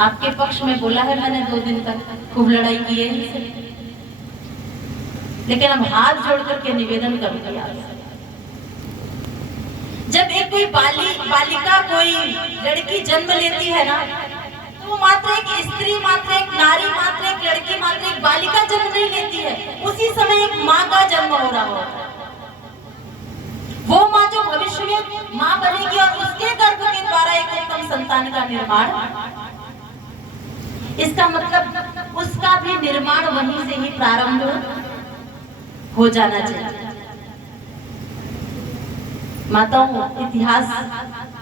आपके पक्ष में बोला है मैंने 2 दिन तक, खूब लड़ाई की है इनसे, लेकिन हम हाथ जोड़ करके निवेदन करूंगी आपसे, जब एक कोई बालिका कोई लड़की जन्म लेती है ना, तो मात्र एक स्त्री, मात्र एक नारी, मात्र एक लड़की, मात्र एक बालिका जन्म नहीं लेती है, उसी समय एक माँ का जन्म हो रहा होता है। वो माँ जो भविष्य में माँ बनेगी और उसके गर्भ के द्वारा एक उत्तम संतान का निर्माण, इसका मतलब उसका भी निर्माण वहीं से ही प्रारंभ हो जाना चाहिए। माताओं, इतिहास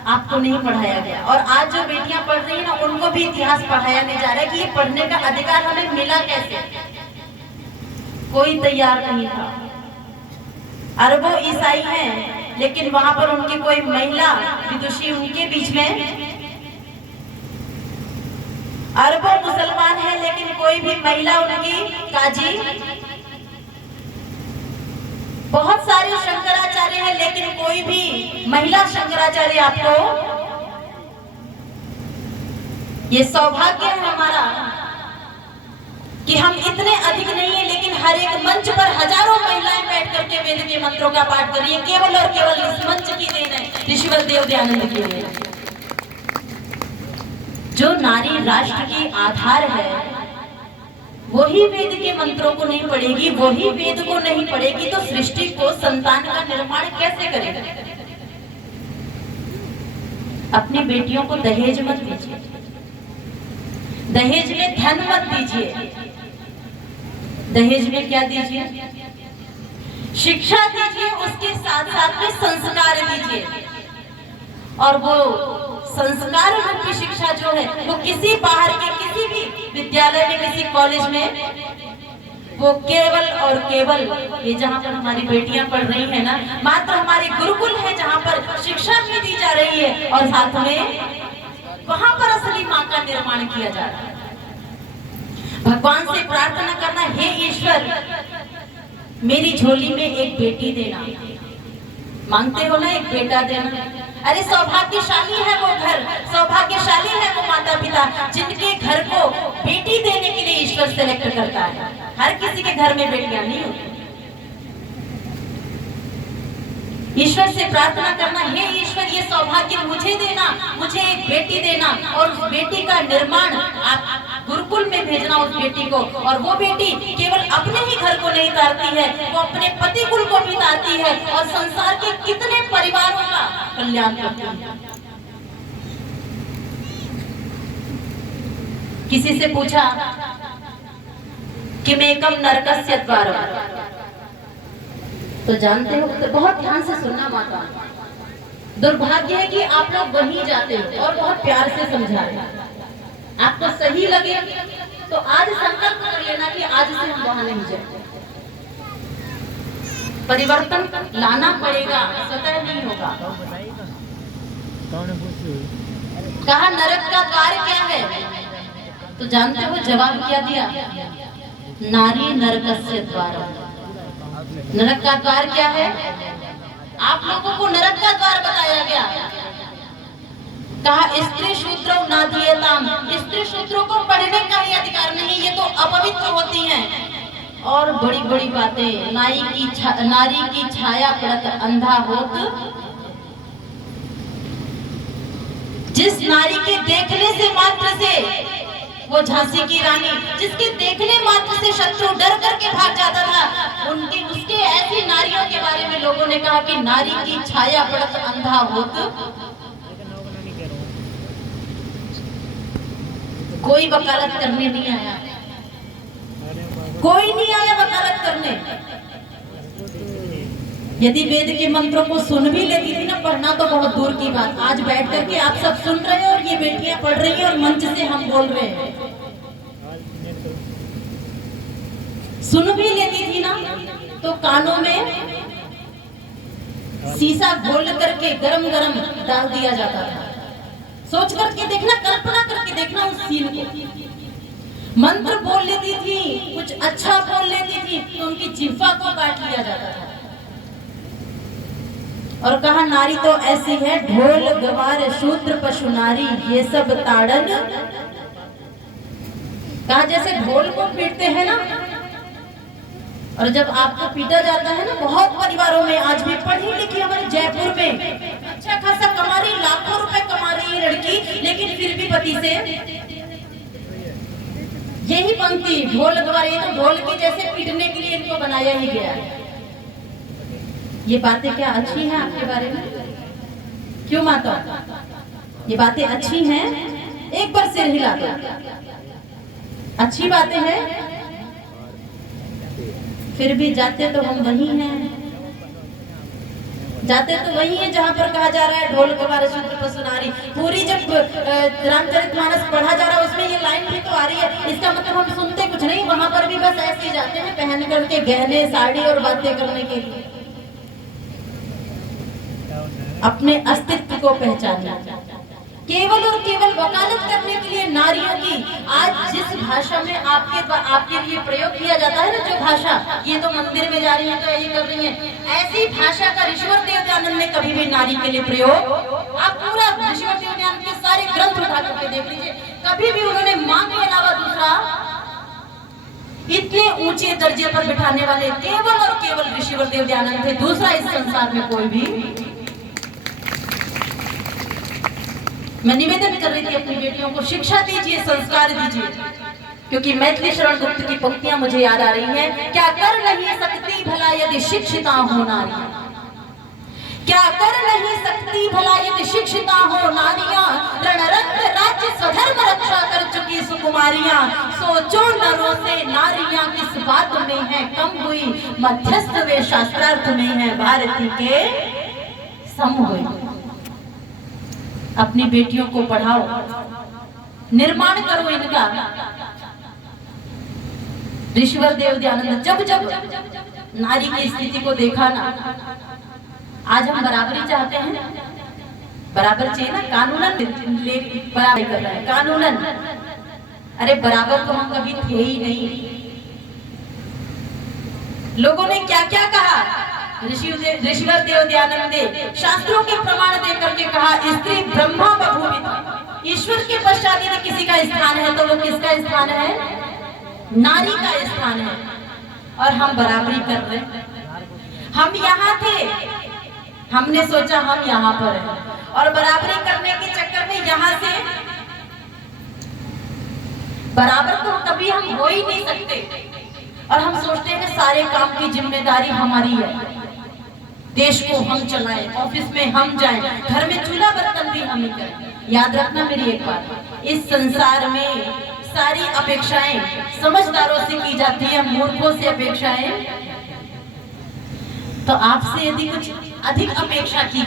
आपको नहीं पढ़ाया गया, और आज जो बेटियां पढ़ रही हैं ना, उनको भी इतिहास पढ़ाया नहीं जा रहा है कि ये पढ़ने का अधिकार हमें मिला कैसे। कोई तैयार नहीं था। अरबों ईसाई हैं, लेकिन वहां पर उनकी कोई महिला विदुषी उनके बीच में, अरबों मुसलमान हैं, लेकिन कोई भी महिला उनकी काजी, बहुत सारे शंकराचार्य हैं, लेकिन कोई भी महिला शंकराचार्य आपको, ये सौभाग्य है हमारा कि हम इतने अधिक नहीं है, लेकिन हर एक मंच पर हजारों महिलाएं बैठ करके वेद के मंत्रों का पाठ कर रही है। केवल और केवल इस मंच की देन है, ऋषिवल देव दयानंद की देन है। जो नारी राष्ट्र की आधार है, वही वेद के मंत्रों को नहीं पढ़ेगी, वही वेद को नहीं पढ़ेगी, तो सृष्टि को, संतान का निर्माण कैसे करेगा। अपनी बेटियों को दहेज मत दीजिए, दहेज में धन मत दीजिए, दहेज में क्या दीजिए, शिक्षा दीजिए, उसके साथ साथ में संस्कार दीजिए। और वो संस्कार रूपी शिक्षा जो है, वो किसी बाहर के किसी भी विद्यालय में, किसी कॉलेज में, वो केवल और केवल, ये जहाँ पर हमारी बेटियां पढ़ रही हैं ना, मात्र हमारे गुरुकुल है जहाँ पर शिक्षा भी दी जा रही है, और साथ में वहां पर असली माँ का निर्माण किया जा रहा है। भगवान से प्रार्थना करना, हे ईश्वर मेरी झोली में एक बेटी देना, मांगते हो ना एक बेटा देना। अरे सौभाग्यशाली है वो घर, सौभाग्यशाली है वो माता पिता जिनके घर को बेटी देने के लिए ईश्वर सेलेक्ट करता है। हर किसी के घर में बेटियां नहीं होती। ईश्वर से प्रार्थना करना, हे ईश्वर ये सौभाग्य मुझे देना, मुझे एक बेटी देना, और उस बेटी का निर्माण आप गुरुकुल में भेजना उस बेटी को, और वो बेटी केवल अपने ही घर को नहीं तारती है, वो अपने पति कुल को भी तारती है, और संसार के कितने परिवारों का कल्याण करती है। किसी से पूछा कि मेकम नरकस्य द्वारम, तो जानते हो, तो बहुत ध्यान से सुनना माता। दुर्भाग्य है कि आप लोग वहीं जाते हो और बहुत प्यार से समझा रहे हैं। आपको सही लगे तो आज संकल्प कर लेना कि आज से हम वहां नहीं जाएंगे। परिवर्तन लाना पड़ेगा, स्वतः नहीं होगा। कहा नरक का द्वार क्या है, तो जानते हो जवाब क्या दिया, नारी नरकस्य द्वारम। नरक का द्वार क्या है, आप लोगों को नरक का द्वार बताया गया। कहा स्त्री शूद्रो नादीयताम, स्त्री शूद्रों को पढ़ने का ही अधिकार नहीं, ये तो अपवित्र होती हैं। और बड़ी बड़ी बातें, नारी की छाया पड़त अंधा होत, जिस नारी के देखने से मात्र से, वो झांसी की रानी जिसके देखने मात्र से शत्रु डर करके भाग जाता था, उसके ऐसी नारियों के बारे में लोगों ने कहा कि नारी की छाया पड़त अंधा होत। कोई वकालत करने नहीं आया, कोई नहीं आया वकालत करने। यदि वेद के मंत्रों को सुन भी लेती थी ना, पढ़ना तो बहुत दूर की बात। आज बैठ करके आप सब सुन रहे हो और ये बेटियां पढ़ रही हैं और मंच से हम बोल रहे हैं। सुन भी लेती थी ना, तो कानों में शीशा घोल करके गरम गरम डाल दिया जाता था। सोच करके देखना, कल्पना करके देखना उस सीन को। मंत्र बोल लेती थी, कुछ अच्छा बोल लेती थी, तो उनकी जिह्वा को काट लिया जाता था। और कहा नारी तो ऐसी है, ढोल गवार शूद्र पशु नारी, ये सब ताड़न कहा जैसे ढोल को पीटते हैं ना, और जब आपको पीटा जाता है ना, बहुत परिवारों में आज भी पढ़ी लिखी हमारे जयपुर में अच्छा खासा कमा रही, लाखों रुपए कमा रही है लड़की, लेकिन फिर भी पति से यही पंक्ति ढोल द्वारा, ये तो ढोल की जैसे पीटने के लिए इनको बनाया ही गया है। ये बातें क्या अच्छी हैं आपके बारे में? क्यों माता, ये बातें अच्छी हैं? एक बार सिर हिला दो। अच्छी बातें हैं, फिर भी जाते तो हम वही हैं, जाते तो वही है जहां पर कहा जा रहा है ढोल कवारे शूद्र पशु नारी। पूरी जब रामचरितमानस पढ़ा जा रहा है उसमें ये लाइन भी तो आ रही है, इसका मतलब हम सुनते कुछ नहीं, वहां पर भी बस ऐसे ही जाते हैं पहन करके गहने साड़ी और बातें करने के लिए। अपने अस्तित्व को पहचानना, केवल और केवल वकालत करने के लिए नारियों की आज जिस भाषा में आपके लिए प्रयोग किया जाता है ना, जो भाषा, ये तो मंदिर में जा रही है तो ये कर रही है, ऐसी भाषा का ऋषिवर देवदयानंद ने कभी भी नारी के लिए प्रयोग, आप पूरा ऋषिवर देवदयानंद के सारे ग्रंथ उठा करके देख लीजिए, कभी भी उन्होंने मां के अलावा दूसरा इतने ऊंचे दर्जे पर बिठाने वाले केवल और केवल ऋषिवर देवदयानंद थे, दूसरा इस संसार में कोई भी। मैं निवेदन कर रही थी अपनी बेटियों को, शिक्षा दीजिए, संस्कार दीजिए, क्योंकि मैथिली शरण गुप्त की पंक्तियां मुझे याद आ रही हैं। क्या कर नहीं सकती भला यदि शिक्षिता हो नारियां, क्या कर नहीं सकती भला यदि शिक्षिता हो नारियां, रणरंग राज्य स्वधर्म रक्षा कर चुकी सुकुमारियां, सोचो नरों से नारियां किस बात में है कम हुई, मध्यस्थ वे शास्त्रार्थ में है भारती के सम हुई। अपनी बेटियों को पढ़ाओ, निर्माण करो इनका। ऋषिवर देवदयानंद जब जब नारी की स्थिति को देखा ना, आज हम बराबरी चाहते हैं, बराबर चाहिए ना, कानूनन बराबर कर रहे हैं, कानूनन। अरे बराबर तो हम कभी थे ही नहीं। लोगों ने क्या क्या कहा, ऋषिवर देवदयानंद ने शास्त्रों के प्रमाण देकर के कहा, स्त्री ब्रह्मा बभूवि, ईश्वर के पश्चात यदि किसी का स्थान है तो वो किसका स्थान है? नारी का स्थान है। और हम बराबरी कर रहे हैं। हम यहाँ थे, हमने सोचा हम यहाँ पर हैं, और बराबरी करने के चक्कर में यहाँ से बराबर तो कभी हम हो ही नहीं सकते, और हम सोचते हैं सारे काम की जिम्मेदारी हमारी है, देश को हम चलाएं, ऑफिस में हम जाएं, घर में चूल्हा बर्तन भी हम ही करें। याद रखना मेरी एक बात, इस संसार में सारी अपेक्षाएं समझदारों से की जाती है, मूर्खों से अपेक्षाएं, तो आपसे यदि कुछ अधिक अपेक्षा की गई